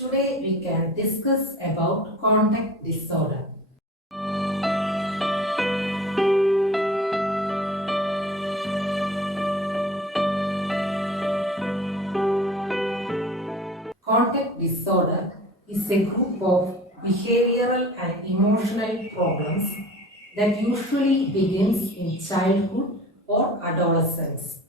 Today we can discuss about contact disorder. Contact disorder is a group of behavioral and emotional problems that usually begins in childhood or adolescence.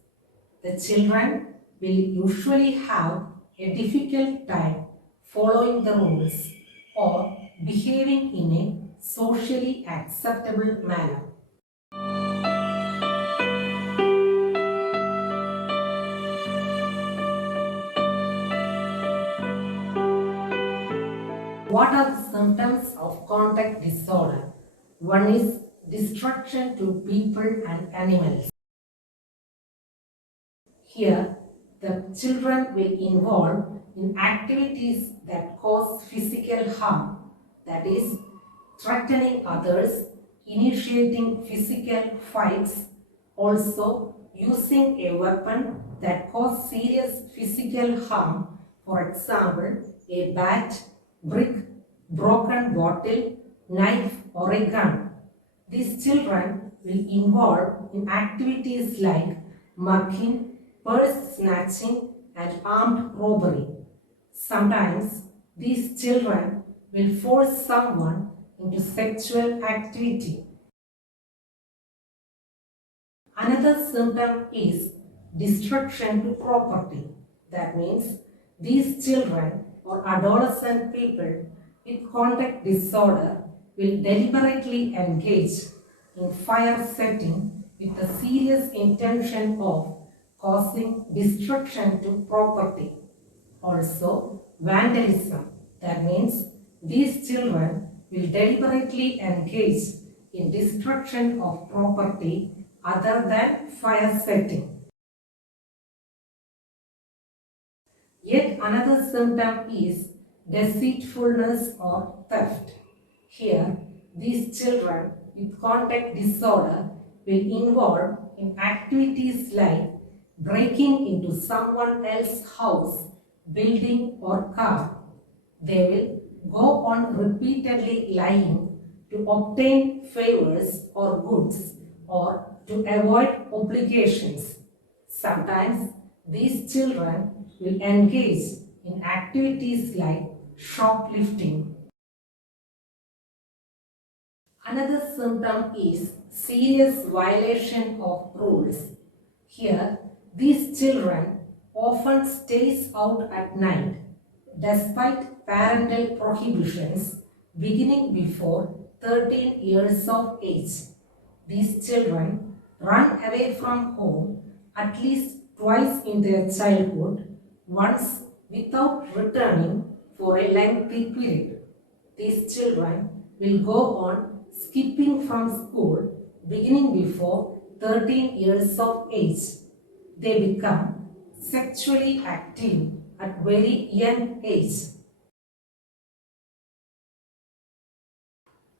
The children will usually have a difficult time following the rules or behaving in a socially acceptable manner. What are the symptoms of contact disorder? One is destruction to people and animals. Here, the children will involve in activities that cause physical harm, that is, threatening others, initiating physical fights, also using a weapon that cause serious physical harm, for example, a bat, brick, broken bottle, knife or a gun. These children will involve in activities like mugging, purse snatching and armed robbery. Sometimes these children will force someone into sexual activity. Another symptom is destruction to property. That means these children or adolescent people with contact disorder will deliberately engage in fire setting with the serious intention of causing destruction to property. Also, vandalism. That means these children will deliberately engage in destruction of property other than fire setting. Yet another symptom is deceitfulness or theft. Here, these children with contact disorder will involve in activities like breaking into someone else's house, building or car. They will go on repeatedly lying to obtain favors or goods or to avoid obligations. Sometimes these children will engage in activities like shoplifting. Another symptom is serious violation of rules. Here, these children often stays out at night despite parental prohibitions beginning before 13 years of age. These children run away from home at least twice in their childhood, once without returning for a lengthy period. These children will go on skipping from school beginning before 13 years of age. They become sexually active at very young age.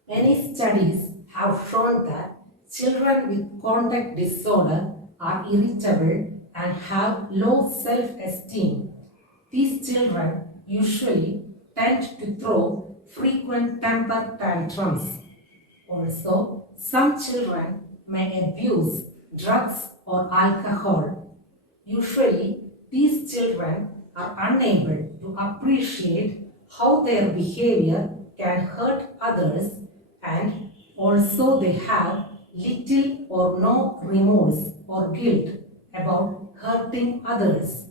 Many studies have shown that children with contact disorder are irritable and have low self-esteem. These children usually tend to throw frequent temper tantrums. Also, some children may abuse drugs or alcohol. Usually, these children are unable to appreciate how their behavior can hurt others, and also they have little or no remorse or guilt about hurting others.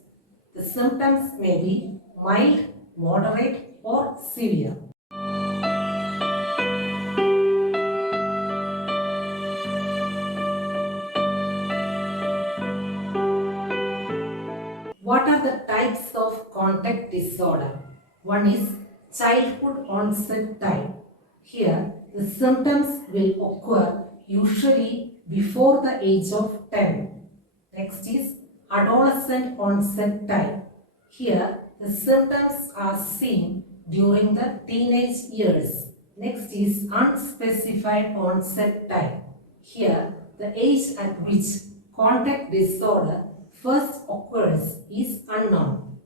The symptoms may be mild, moderate or severe. What are the types of contact disorder? One is childhood onset type. Here, the symptoms will occur usually before the age of 10. Next is adolescent onset type. Here, the symptoms are seen during the teenage years. Next is unspecified onset type. Here, the age at which contact disorder first occurs is unknown.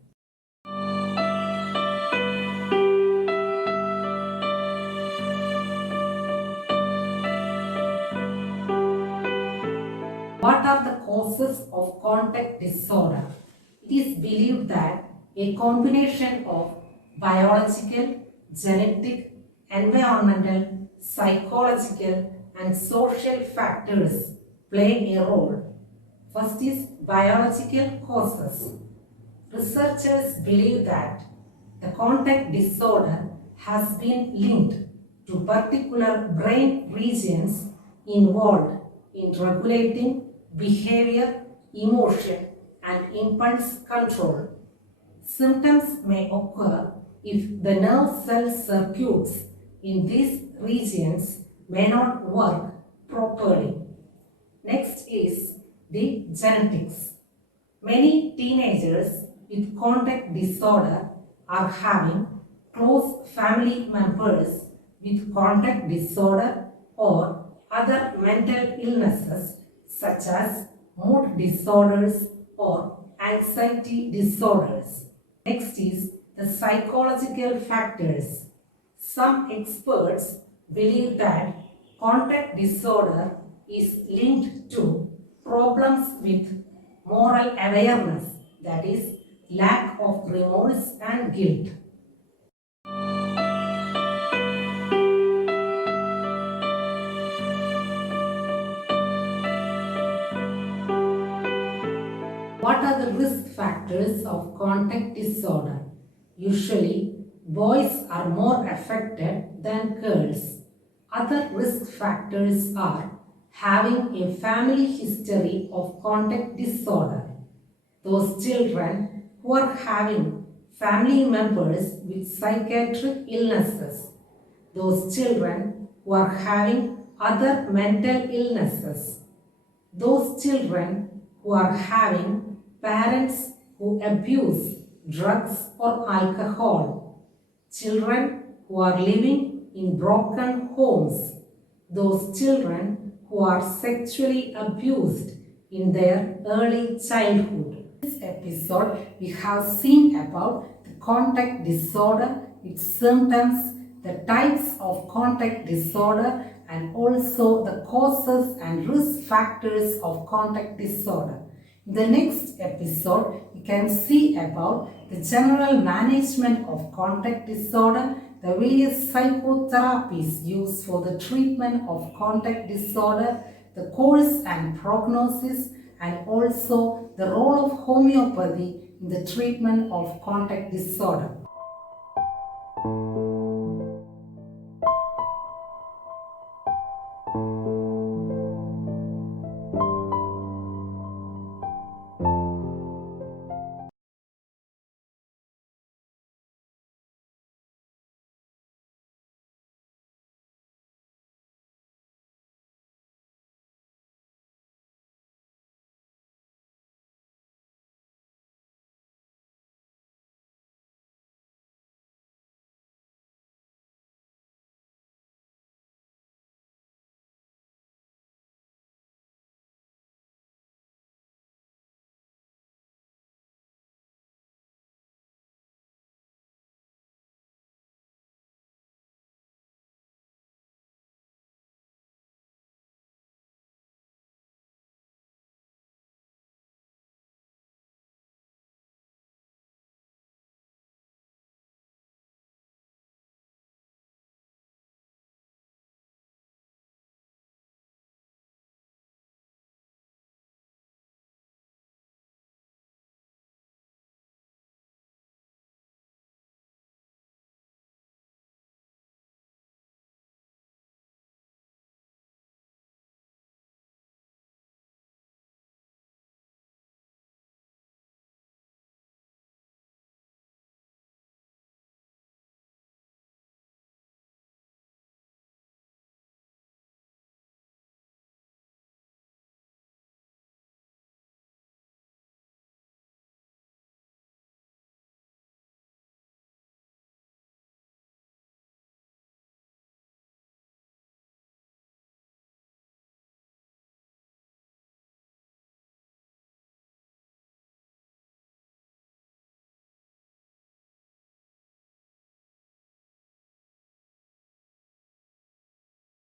What are the causes of contact disorder? It is believed that a combination of biological, genetic, environmental, psychological, and social factors play a role. First is biological causes. Researchers believe that the contact disorder has been linked to particular brain regions involved in regulating behavior, emotion, and impulse control. Symptoms may occur if the nerve cell circuits in these regions may not work properly. Next is the genetics. Many teenagers with contact disorder are having close family members with contact disorder or other mental illnesses such as mood disorders or anxiety disorders. Next is the psychological factors. Some experts believe that contact disorder is linked to problems with moral awareness, that is, lack of remorse and guilt. What are the risk factors of contact disorder? Usually, boys are more affected than girls. Other risk factors are having a family history of contact disorder. Those children who are having family members with psychiatric illnesses. Those children who are having other mental illnesses. Those children who are having parents who abuse drugs or alcohol. Children who are living in broken homes. Those children who are sexually abused in their early childhood. In this episode, we have seen about the contact disorder, its symptoms, the types of contact disorder, and also the causes and risk factors of contact disorder. In the next episode, we can see about the general management of contact disorder, the various psychotherapies used for the treatment of contact disorder, the course and prognosis, and also the role of homeopathy in the treatment of contact disorder.